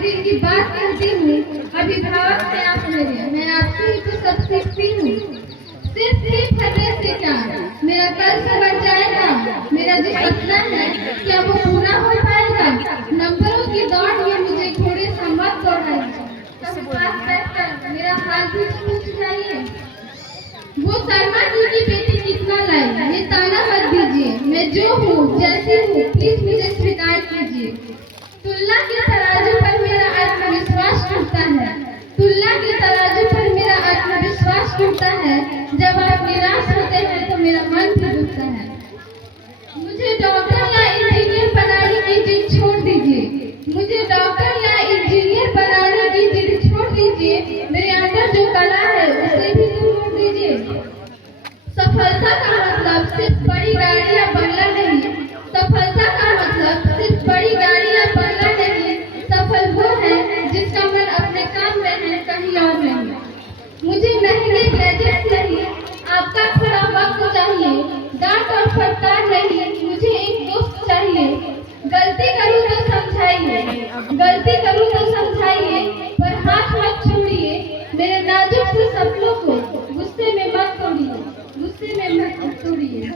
दिल की बात कहती हूँ। अभिभावक है आप मेरे, मैं आपसे ही तो सब सीखती हूँ। सिर्फ करने से क्या मेरा कल सवर जाएगा? मेरा जो सपना है क्या वो पूरा हो पाएगा? नंबरों की दौड़ में मुझे घोड़े से मत दौड़ाइए। कभी पास बैठकर मेरा हाल भी तो पूछ जाइए। वो शर्मा जी की बेटी कितना लाई, ये ताना मत दीजिए। मैं जो हूँ जैसी हूँ प्लीज मुझे स्वीकार कीजिए। तुलना के तराजू पर मेरा आत्मविश्वास टूटता है। तुलना के तराजू पर मेरा आत्मविश्वास टूटता है। जब आप निराश होते हैं तो मेरा मन भी दुखता है। मुझे डॉक्टर या इंजीनियर बनाने की जिद छोड़ दीजिए। मुझे डॉक्टर या इंजीनियर बनाने की जिद छोड़ दीजिए। मेरे अंदर जो कला है उसे भी छोड़ दीजिए। सफलता का मतलब सिर्फ बड़ी गाड़ी या बंगला नहीं। सफलता का मतलब सिर्फ बड़ी गाड़ी या बंगला नहीं। सफल वो है जिसका मन अपने काम में है, कहीं और नहीं। मुझे महंगे गैजेट्स नहीं, आपका थोड़ा वक्त चाहिए। डांट और फटकार नहीं, मुझे एक दोस्त चाहिए। गलती करूँ तो समझाइए, गलती करूँ तो समझाइए, पर हाथ मत छोड़िए। मेरे नाजुक से सपनों को गुस्से में मत तोड़िए, गुस्से में मत तोड़िए।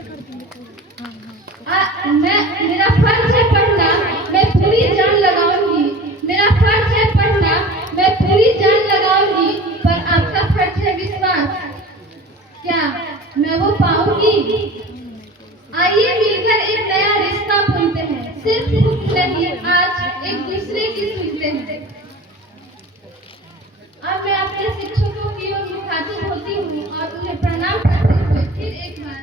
मेरा फर्ज है पढ़ना, मैं पूरी जान लगाऊंगी। मेरा फर्ज है पढ़ना, मैं पूरी जान लगाऊंगी। पर आपका फर्ज है विश्वास, क्या मैं वो पाऊंगी? आइए मिलकर एक नया रिश्ता बुनते हैं। सिर्फ खुद नहीं, आज एक दूसरे की सुनते हैं। अब मैं अपने शिक्षकों की ओर मुखातिब होती हूँ और उन्हें प्रणाम करते हुए फिर एक बार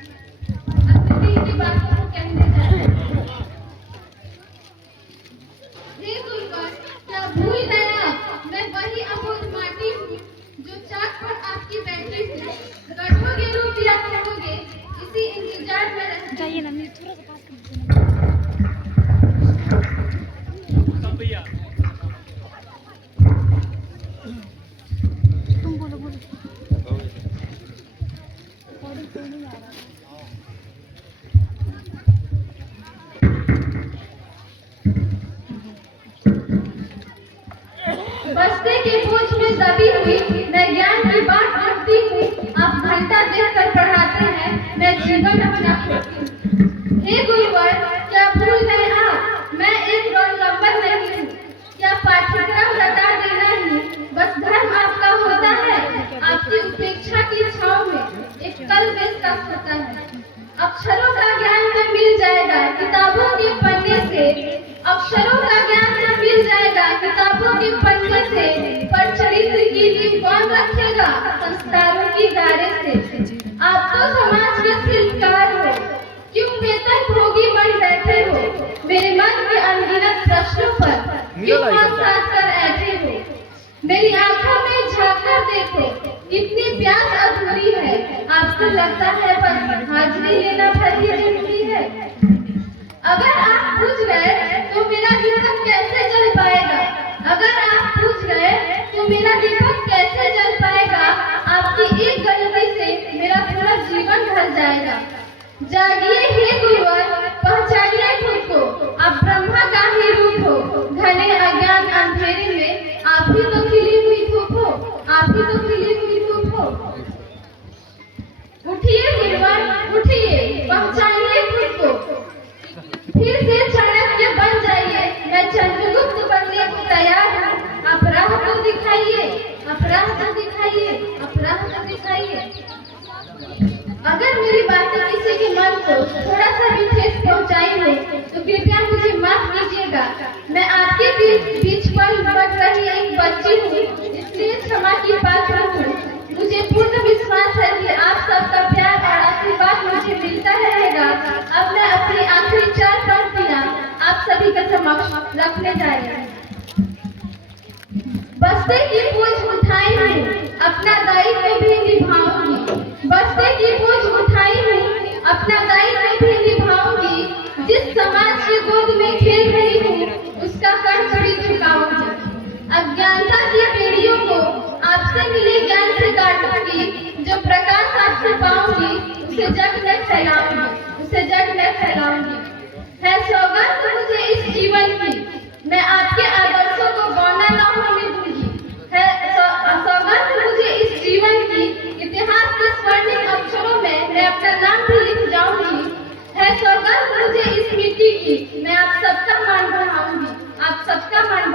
अपने दिल की बातों को कहने जाती हूँ। हे गुरुवर, क्या भूल गए आप? मैं वही अबोध माटी हूँ जो चाक पर आपकी बैठी थी। गढ़ोगे रूप या खोगे, इसी इंतजार में रहती। जाइए ना, मुझे थोड़ा सा पास कर दीजिए। तुम बोलो बोलो। कोई नहीं आ रहा। बस्ते के बोझ में दबी हुई मैं ज्ञान की बात करती हूँ। आप घंटा देखकर पढ़ाते हैं, मैं जीवन अपना खोती हूँ। हे गुरुवर, क्या भूल गए आप? मैं एक रोल नंबर नहीं हूँ। क्या पाठ्यक्रम रटा देना ही बस धर्म आपका होता है? आपकी उपेक्षा की छांव में एक कल बेस्तक होता है। अक्षरों का ज्ञान तो मिल जाएगा किताबों के पन्ने से। अक्षरों का ज्ञान तो मिल जाएगा किताबों के पन्ने से, पर चरित्र की नींव कौन रखेगा संस्कारों की गारे से? आप तो समाज के शिल्पकार हो, क्यों वेतन भोगी बन बैठे हो? मेरे मन के अनगिनत प्रश्नों पर क्यों हाथ साध कर ऐठे हो? मेरी आंखों में झांक कर देखो, इतनी प्यास अधूरी है। आपको लगता है बस हाजिरी लेना भर ही जरूरी है। अगर आप पूछ गए तो मेरा दीपक कैसे जल पाएगा? अगर आप पूछ गए तो मेरा दीपक कैसे जल पाएगा? आपकी एक गलती से मेरा पूरा जीवन ढल जाएगा। जागिए हे गुरुवर, पहचानिए खुद को, आप ब्रह्मा का ही रूप हो। घने अज्ञान अंधेरे में आप ही तो खिली हुई धूप हो, आप ही तो खिली हुई धूप हो। उठिए गुरुवर, उठिए, पहचानिए खुद को, फिर से चाणक्य बन जाइए। मैं चंद्रगुप्त बनने को तैयार हूँ। आप राह तो दिखाइए, आप राह तो दिखाइए, आप राह तो दिखाइए। अगर मेरी बातें किसी के मन को थोड़ा सा भी ठेस पहुंचाई हो तो कृपया मुझे माफ कीजिएगा। मैं आपके बीच पल बढ़ रही एक बच्ची हूँ, इसलिए क्षमा की पात्र हूँ। मुझे पूर्ण विश्वास है कि आप सबका प्यार और आशीर्वाद मुझे मिलता रहेगा। अब मैं अपनी आखिरी 4 पंक्तियां आप सभी के समक्ष रखने जा रही हूँ। बस्ते की बोझ उठाई हूँ, अपना दायित्व भी निभाऊंगी। बस्ते की बोझ उठाई हूँ, अपना दायित्व भी निभाऊंगी। जिस समाज की गोद में खेल रही हूँ उसका कर्ज भी चुकाऊंगी। अज्ञानता की बेड़ियों को आपसे मिले ज्ञान से काटूंगी। जो प्रकाश आपसे पाऊंगी उसे जग में फैलाऊंगी, उसे जग में फैलाऊंगी। है सौगात मुझे इस जीवन की, मैं आपके आदर्शों को गौना मैं आप सबका मान बढ़ाऊंगी, आप सबका मान